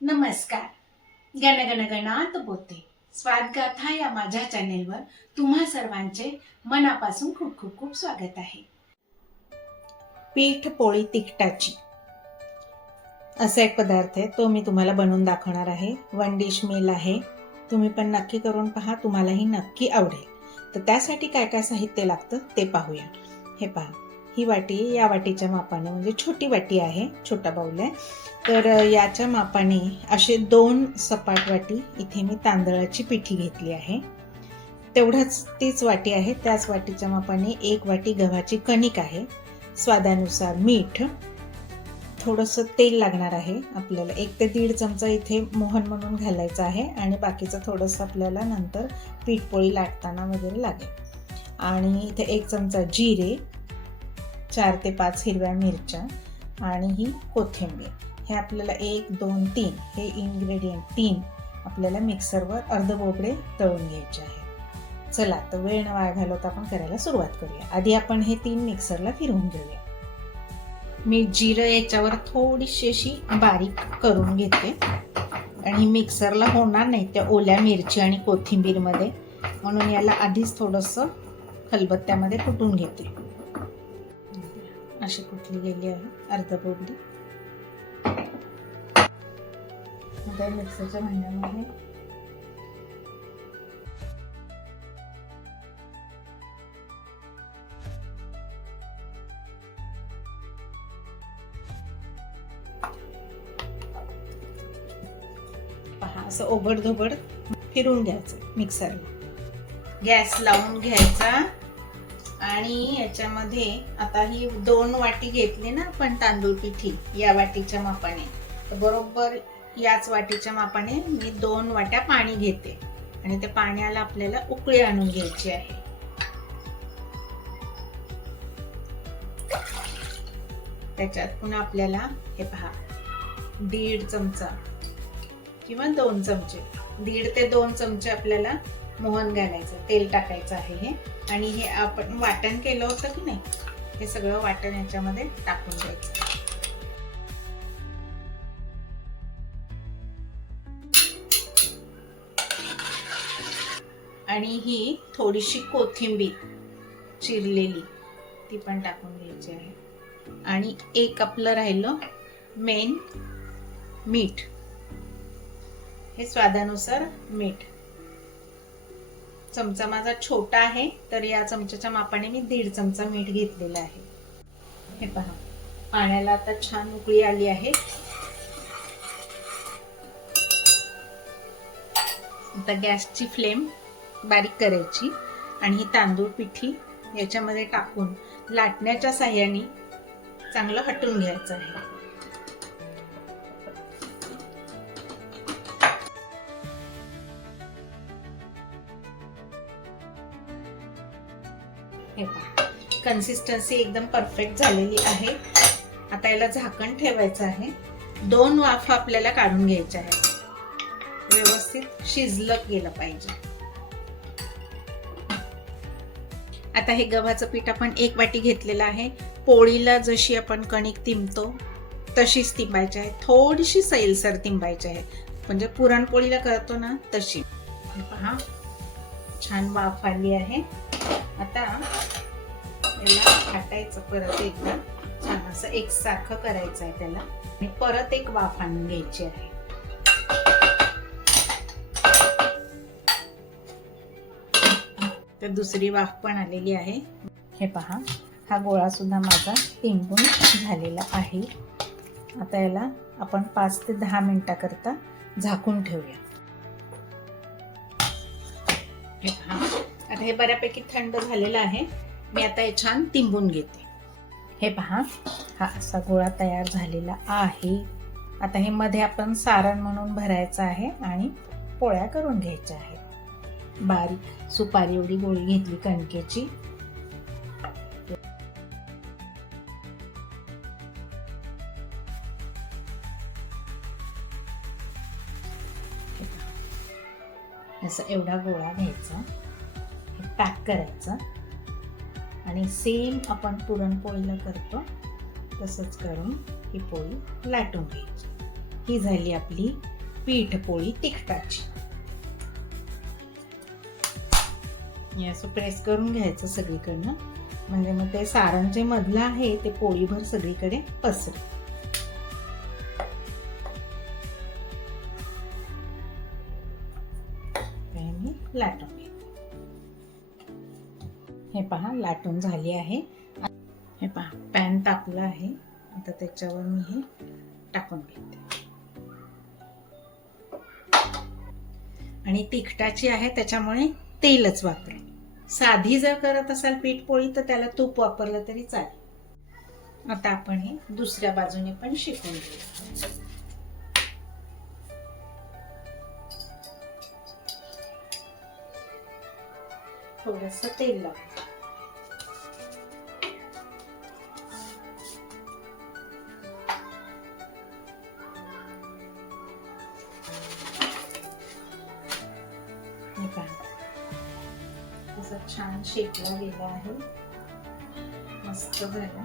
नमस्कार. गण गणात बोलते. स्वादगाथा या माझ्या चॅनेलवर तुम्हा सर्वांचे मनापासून खूप खूप खूप स्वागत आहे. पीठ पोळी तिखटाची असा एक पदार्थ आहे, तो मी तुम्हाला बनवून दाखवणार आहे. 1 डिश मील आहे. तुम्ही पण नक्की करून पहा, तुम्हालाही नक्की आवडेल. तर त्यासाठी काय काय साहित्य लागतं ते पाहूया. हे पहा, ही वाटी या वाटीच्या मापाने, म्हणजे छोटी वाटी आहे, छोटा बाउल आहे. तर याच्या मापाने असे 2 सपाट वाटी इथे मी तांदळाची पिठी घेतली आहे. तेवढाच तीच वाटी आहे, त्याच वाटीच्या मापाने 1 वाटी गव्हाची कणिक आहे. स्वादानुसार मीठ, थोडंसं तेल लागणार आहे आपल्याला. 1 ते 1.5 चमचा इथे मोहन म्हणून घालायचं आहे आणि बाकीचं थोडंसं आपल्याला नंतर पीठपोळी लाटताना वगैरे लागेल. आणि इथे 1 चमचा जिरे, 4 ते 5 हिरव्या मिरच्या आणि ही कोथिंबीर. हे आपल्याला 1 2 3 हे इन्ग्रेडियंट 3 आपल्याला मिक्सरवर अर्धबोबडे तळून घ्यायचे आहे. चला तर वेळ न वाया घालवता आपण करायला सुरुवात करूया. आधी आपण हे 3 मिक्सरला फिरवून घेऊया. मी जिरं याच्यावर थोडीशी अशी बारीक करून घेते आणि मिक्सरला होणार नाही त्या ओल्या मिरची आणि कोथिंबीरमध्ये, म्हणून याला आधीच थोडंसं खलबत्त्यामध्ये कुटून घेते. अशी कुटली गेली आहे अर्धबोबडी. आता मिक्सरच्या भांड्यामध्ये पहा, असं ओबडधोबड फिरून घ्यायचं मिक्सरला. गॅस लावून घ्यायचा आणि याच्यामध्ये आता ही 2 वाटी घेतली ना आपण तांदूळ पिठी या वाटीच्या मापाने, तर बरोबर याच वाटीच्या मापाने मी 2 वाट्या पाणी घेते आणि त्या पाण्याला आपल्याला उकळी आणून घ्यायची आहे. त्याच्यात पुन्हा आपल्याला हे पहा 1.5 चमचा किंवा 2 चमचे, 1.5 ते 2 चमचे आपल्याला मोहन घालायचं, तेल टाकायचं आहे हे. आणि हे आपण वाटण केलं होतं की नाही, हे सगळं वाटण याच्यामध्ये टाकून द्यायचं. आणि ही थोडीशी कोथिंबीर चिरलेली ती पण टाकून घ्यायची आहे. आणि एक आपलं राहिलं मेन मीठ, हे स्वादानुसार मीठ. चमचा माझा छोटा आहे, तर या चमच्याच्या मापाने मी 1.5 चमचा मीठ घेतलेला आहे. हे पहा, पाण्याला आता छान उकळी आली आहे. आता गॅसची फ्लेम बारीक करायची आणि ही तांदूळ पिठी याच्यामध्ये टाकून लाटण्याच्या साह्याने चांगलं हटवून घ्यायचं आहे. हे पहा, कन्सिस्टन्सी एकदम परफेक्ट झालेली आहे. आता याला झाकण ठेवायचं आहे. 2 वाफा आपल्याला काढून घ्यायच्या आहेत. व्यवस्थित शिजलं गेलं पाहिजे. आता हे गव्हाचं पीठ आपण 1 वाटी घेतलेलं आहे. पोळीला जशी आपण कणिक तिंबतो तशीच तिंबायची आहे, थोडीशी सैलसर तिंबायची आहे, म्हणजे पुरणपोळीला करतो ना तशी. पहा, छान वाफ आली आहे. आता याला हटायचं, परत एकदा छान असं एकसारखं करायचं आहे त्याला आणि परत एक वाफ आणून घ्यायची आहे. तर दुसरी वाफ पण आलेली आहे. हे पहा, हा गोळा सुद्धा माझा तिंबून झालेला आहे. आता याला आपण 5 ते 10 मिनिटाकरता झाकून ठेवूया. हे पहा, आता हे बऱ्यापैकी थंड झालेलं आहे. मी आता हे छान तिंबून घेते. हे पहा, हा असा गोळा तयार झालेला आहे. आता हे मध्ये आपण सारण म्हणून भरायचं आहे आणि पोळ्या करून घ्यायच्या आहेत. बारीक सुपारी एवढी गोळी घेतली कणकेची. असं एवढा गोळा घ्यायचा, पॅक करायचा आणि सेम आपण पुरणपोळीला करतो तसंच करून ही पोळी लाटून घ्यायची. ही झाली आपली पीठपोळी तिखटाची. हे असं प्रेस करून घ्यायचं सगळीकडनं, म्हणजे मग ते सारण जे मधलं आहे ते पोळीभर सगळीकडे पसरेल. मी लाटून घेते. हे पहा लाटून झाली आहे. हे पहा पॅन तापलं आहे. आता त्याच्यावर मी हे टाकून घेते. आणि तिखटाची आहे त्याच्यामुळे तेलच वापरेल. साधी जर करत असाल पीठपोळी तर त्याला तूप वापरलं तरी चालेल. आता आपण हे दुसऱ्या बाजूने पण शिकून घेऊ. थोडंसं तेल लावू. असं छान शेकला गेला आहे. मस्त झालं.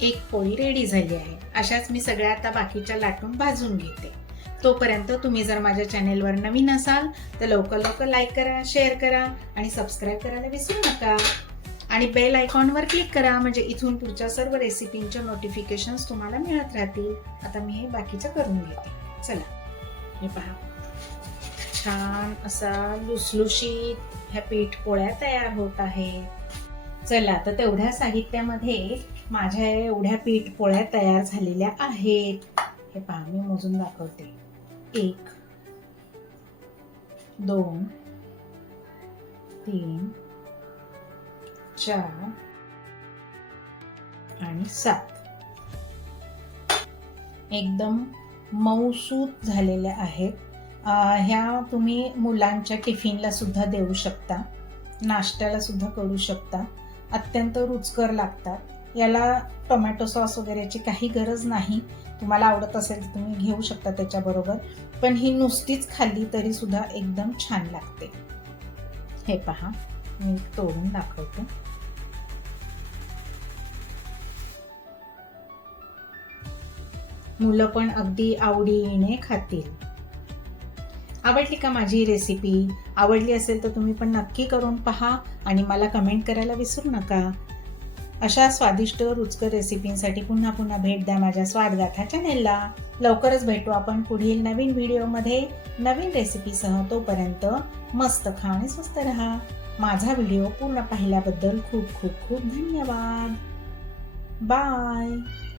एक पोळी रेडी झाली आहे. अशाच मी सगळ्या आता बाकीच्या लाटून भाजून घेते. तोपर्यंत तुम्ही जर माझ्या चॅनेलवर नवीन असाल तर लवकर लाईक करा, शेअर करा आणि सबस्क्राईब करायला विसरू नका. आणि बेल आयकॉनवर क्लिक करा, म्हणजे इथून पुढच्या सर्व रेसिपींचे नोटिफिकेशन्स तुम्हाला मिळत राहतील. आता मी हे बाकीचं करून घेते. चला, हे पहा छान असा लुसलुशीत ह्या पीठपोळ्या तयार होत आहे. चला, तर तेवढ्या साहित्यामध्ये माझ्या एवढ्या पीठपोळ्या तयार झालेल्या आहेत. हे पहा मी मोजून दाखवते. 1 2 3 4 आणि 7. एकदम मऊसूत झालेल्या आहेत. ह्या तुम्ही मुलांच्या टिफिनला सुद्धा देऊ शकता, नाश्त्याला सुद्धा करू शकता. अत्यंत रुचकर लागतात. याला टोमॅटो सॉस वगैरेची काही गरज नाही. तुम्हाला आवडत असेल तर तुम्ही घेऊ शकता त्याच्याबरोबर, पण ही नुसतीच खाल्ली तरी सुद्धा एकदम छान लागते. हे पहा मी तोडून दाखवते. मुलं पण अगदी आवडीने खातील. आवडली का माझी रेसिपी? आवडली असेल तर तुम्ही पण नक्की करून पहा आणि मला कमेंट करायला विसरू नका. अशा स्वादिष्ट रुचकर रेसिपींसाठी पुन्हा पुन्हा भेट द्या माझ्या स्वादगाथा चॅनेलला. लवकरच भेटू आपण पुढील नवीन व्हिडिओमध्ये नवीन रेसिपीसह. तोपर्यंत मस्त खा आणि स्वस्त रहा. माझा व्हिडिओ पूर्ण पाहिल्याबद्दल खूप खूप खूप धन्यवाद. बाय.